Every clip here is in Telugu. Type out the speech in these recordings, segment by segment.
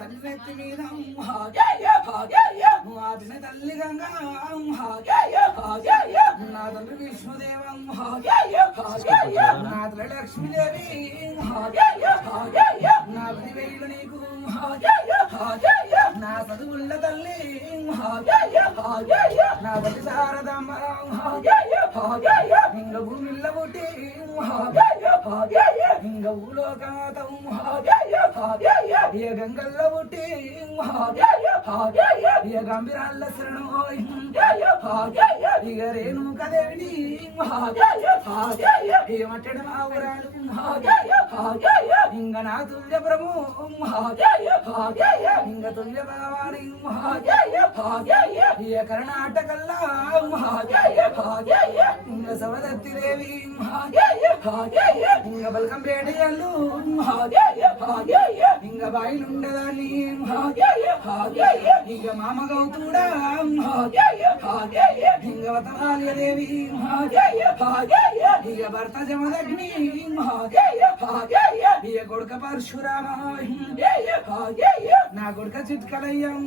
తల్లి నెత్తి మీద ఆదిన తల్లి గంగా నా తండ్రి విష్ణుదేవం నా తల్లి లక్ష్మీదేవి నా 10,000 నీకు నా చదువుల తల్లి నా తల్లి శారదమ్మ ఇంగ భూమిల్ల పుట్టి ఇంగ భూలోకమాతం ఇయ గంగల్ల పుట్టి ఇయ గంభీరాళ్ళ శరణు ఇక రేణుకదేవిని ఇయ మట్టెడ మావురాలు ఇంగ నా తుల్య ప్రభు ఇంగ తుల్య భగవాని ఇయ కర్ణాటకల్లా ఇంగ సవదత్తి దేవి ఇంగ బల్కంపేటయల్లు ఇంగ బాయిలుండదాన్ని ఇంగ మామగౌతుడా ఇంగ వతమాల్యదేవి ఇక భర్త జమదగ్ని ఇక కొడుక పరశురామ నా కొడుక చిట్కలయ్యం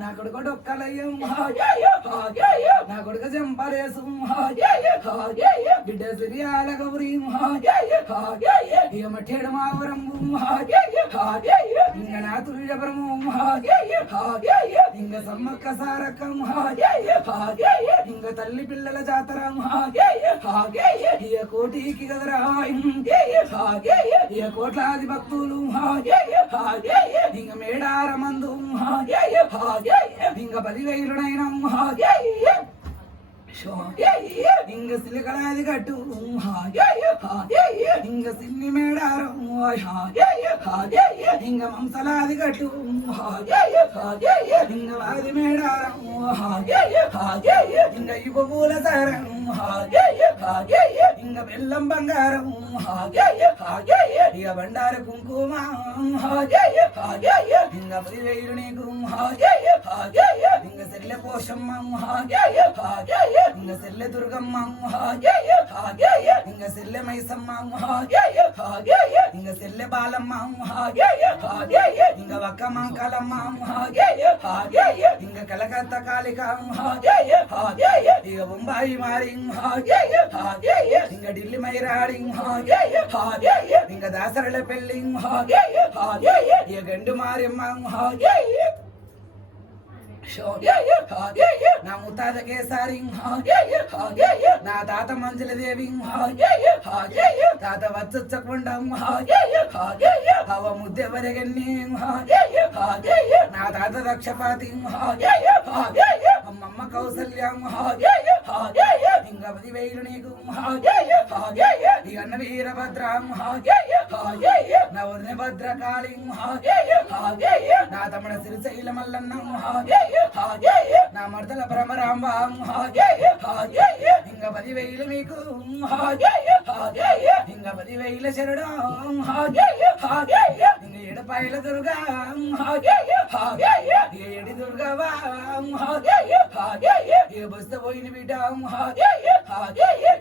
నా కొడుక డొక్కలయ్యం నా కొడుక జంపలేసు బిడ్డ సిరియాల గౌరీ ఇక మఠేడు మావరం ఇంగ నా తుల్యపురము ఇంగ సమ్మక్క సారకం ఇంగ తల్లి పిల్లల జాతర ఇయ కోటికి గదరా ఇయ కోట్లాది భక్తులు ఇంగ మేడార మందు ఇంగ 10,000 ఇంగ సిలికడాది కట్టు ఇంగ సిన్ని మేడారం ఇంగ మంసలాది కట్టు ఇంగ వాది మేడారం ఇంగ యుగ పూల సారం ఇంగ బెల్లం బంగారం ఇక బండార కుంకుమ ఇంగ 10,000 నీకు ఇంగ సెల్లె పోషమ్మ ఇంగ సెల్లె దుర్గమ్మ ఇంగ సెల్లె మైసమ్మ ఇంగ సెల్లె బాలమ్మ ఇంగ వక్క మంకలమ్మ ఇంగ కలకత్త కాళిక ఇక బొంబాయి మారి ఇంగ ఢిల్లీ మైరాడి ఇంగ దాసరల పెళ్ళి ఇక గండు మారమ్మ నా ముతాత కేసారి నా తాత మంజుల దేవి తాత వచ్చొచ్చకుండా హవ ముద్దెవరగన్ని నా తాత దక్షపాతి అమ్మమ్మ కౌసల్యం ఇంగ 10,000 నీకు అన్న వీరభద్ర నా వదిన భద్రకాళి నా తమ్ముడ సిరిశైల మల్లన్న నా మర్దల భ్రమరాంబ ఇంగ 10,000 మీకు ఇంగ 10,000 శరణం ఇంగ ఎడపాయల దుర్గా ఏడి దుర్గవా ఏ బస్త పోయిన బిడ్డ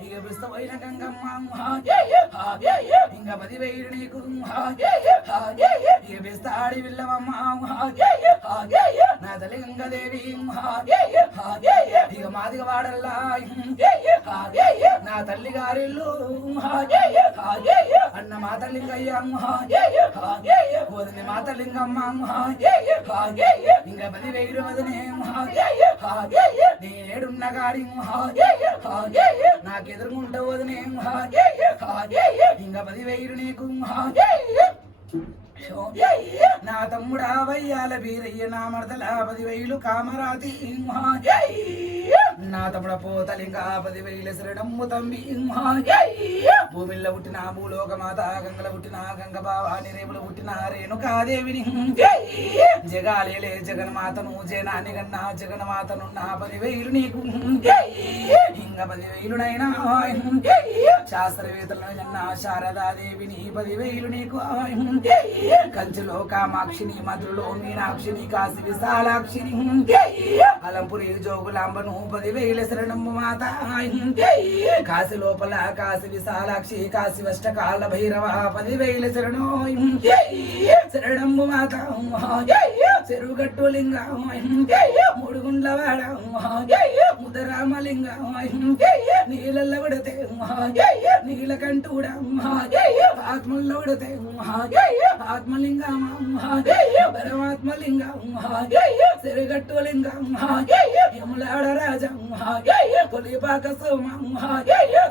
ఏ బస్త పోయిన గంగమ్మ ఇంగ 10,000 నీకు ఏ బెస్త ఆడి విల్లవమ్మ నా తల్లి గంగదేవి ఇక మాదిగ వాడల్లా నా తల్లి గారిల్లు అన్న మాతలింగయ్య వదిన మాతలింగమ్మ ఇంక 10,000 వదినే నేడున్న గాడి నాకెదురుగుంట వదినే ఇంక 10,000 నీకు నా తమ్ముడా వయ్యాల బీరయ్య నా మరదల 10,000 కామరాతి నా తమ్ముడ పోతలింగా 10,000 శరణమ్ము తంబి భూమిల్లో పుట్టిన భూలోక మాత గంగల పుట్టిన గంగ బావాని రేపులు పుట్టిన రేణుకాదేవిని జగాలేలే జగన్మాతను జనాన్ని కన్నా జగన్మాతనున్న 10,000 నీకు ఇంక 10,000 శాస్త్రవేత్తలను కన్నా శారదాదేవిని 10,000 నీకు కంచులో కామాక్షిని మధురలో మీనాక్షిని కాశీ విశాలాక్షిని అలంపురి జోగులాంబను 10,000 10,000 శరణము మాత కాశీ లోపల కాశీ విశాలాక్షి కాశీ అష్టకాల భైరవ 10,000 శరణము మాత చెరుగట్టు లింగ ముడుగుండ్లవాడ ముదరామలింగ నీళ్ళల్లో పడితే నీలకంఠుడ ఆత్మల్లో పడితే ఆత్మలింగ పరమాత్మలింగ చెరుగట్టు లింగ యములాడ రాజ కొలిపాక సోమ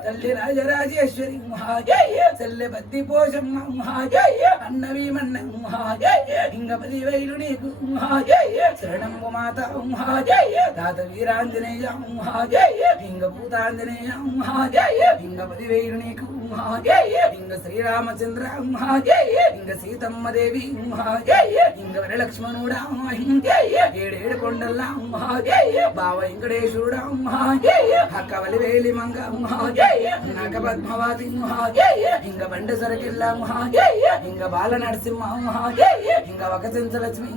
తల్లి రాజరాజేశ్వరి చెల్లె బద్ది పోషమ్మ అన్నవి మన్న ఇంక 10,000 నీకు శరణము మాత తాత వీరాంజనేయ ఇంక భూతాంజనేయ ఇంక 10,000 నీకు ఇంక శ్రీరామచంద్ర ఇంక సీతమ్మ దేవి ఇంక వరలక్ష్మణుడా 7 కొండల్లా బావ వెంకటేశ్వరుడా అక్క వలివేలి మంగ నక పద్మవాతి ఇంక బండ సరకిల్లా ఇంక బాల నరసింహ ఇంక ఒక చెంచలక్ష్మి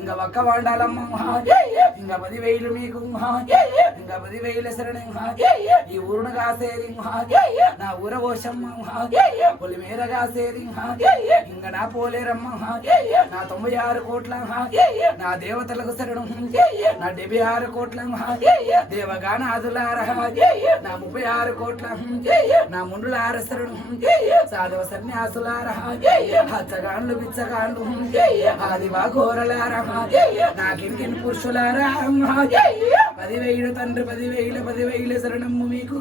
ఇంక ఒక్క వాండాలమ్మ ఇంక 10,000 మీకు ఇంక 10,000 శరణి ఈ ఊరును కాసేరి నా ఊర ఓషమ్మ పొలిమేర కాసేరి ఇంక నా పోలేరమ్మ నా 96 కోట్ల నా దేవతలకు శరణం నా 76 కోట్ల దేవగానాదులార నా 36 కోట్ల నా ముండులార శరణం సాధవ సన్యాసులార హచ్చగాండ్లు బిచ్చగాండ్లు ఆదివా ఘోరలారా నాకింకిన్ పురుషులారా 10,000 తండ్రి 10,000 శరణము మీకు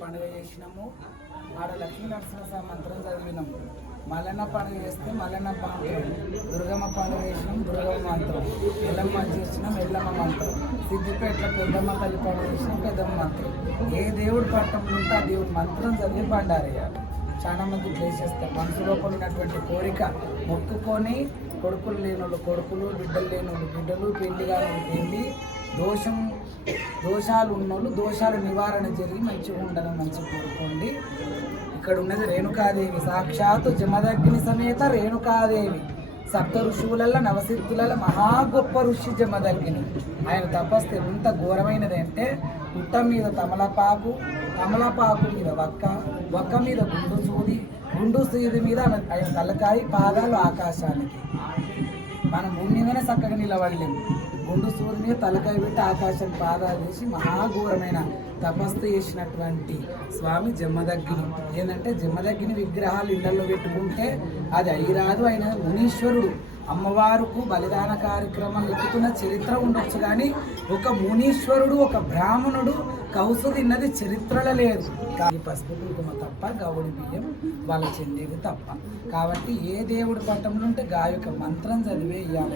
పండుగ చేసినాము. ఆడ లక్ష్మీ నరసింహ మంత్రం చదివినాము. మల్లన్న పండుగ చేస్తే మల్లన్న మంత్రం, దుర్గమ్మ పండుగ చేసినాం దుర్గమ్మ మంత్రం, ఎల్లమ్మ చేసినాం ఎల్లమ్మ మంత్రం, సిద్దిపేటలో పెద్దమ్మ తల్లి పండుగ చేసినాం పెద్దమ్మ మంత్రం. ఏ దేవుడు పట్టం ఉంటే ఆ దేవుడు మంత్రం చదివి బండారేయాలి. చాలా మంది చేసేస్తారు. మనసు లోపల ఉన్నటువంటి కోరిక మొక్కుకొని కొడుకులు లేని వాళ్ళు కొడుకులు, బిడ్డలు లేని వాళ్ళు బిడ్డలు, పెళ్లి కాని పెళ్లి, దోషాలు ఉన్నోళ్ళు దోషాలు నివారణ జరిగి మంచిగా ఉండాలని మంచిగా కోరుకోండి. ఇక్కడ ఉన్నది రేణుకాదేవి, సాక్షాత్తు జమదగ్ని సమేత రేణుకాదేవి. సప్త ఋషువులలో నవసిద్ధులలో మహా గొప్ప ఋషి జమదగ్ని. ఆయన తపస్సు ఎంత ఘోరమైనది అంటే, పుట్ట మీద తమలపాకు, తమలపాకు మీద ఒక్క మీద గుండు సూది మీద ఆయన తలకాయి, పాదాలు ఆకాశానికి. మనం భూమి మీదనే చక్కగా నిలబడలేము. గుండు సూర్యుని మీద తలకాయ పెట్టి ఆకాశం పాదాలు వేసి మహాఘోరమైన తపస్సు చేసినటువంటి స్వామి జమదగ్ని. ఏంటంటే జమదగ్ని విగ్రహాలు ఇళ్లలో పెట్టుకుంటే అది అయిరాదు. ఆయన మునీశ్వరుడు. అమ్మవారుకు బలిదాన కార్యక్రమాలు ఎక్కుతున్న చరిత్ర ఉండొచ్చు, కానీ ఒక మునీశ్వరుడు, ఒక బ్రాహ్మణుడు కౌసు తిన్నది చరిత్రలో లేదు. కానీ పసుపు కుంకుమ తప్ప, గౌడి బియ్యం వాళ్ళ చెందేవి తప్ప. కాబట్టి ఏ దేవుడి పట్టంలో ఉంటే గాయక మంత్రం చదివే ఇవ్వాలి.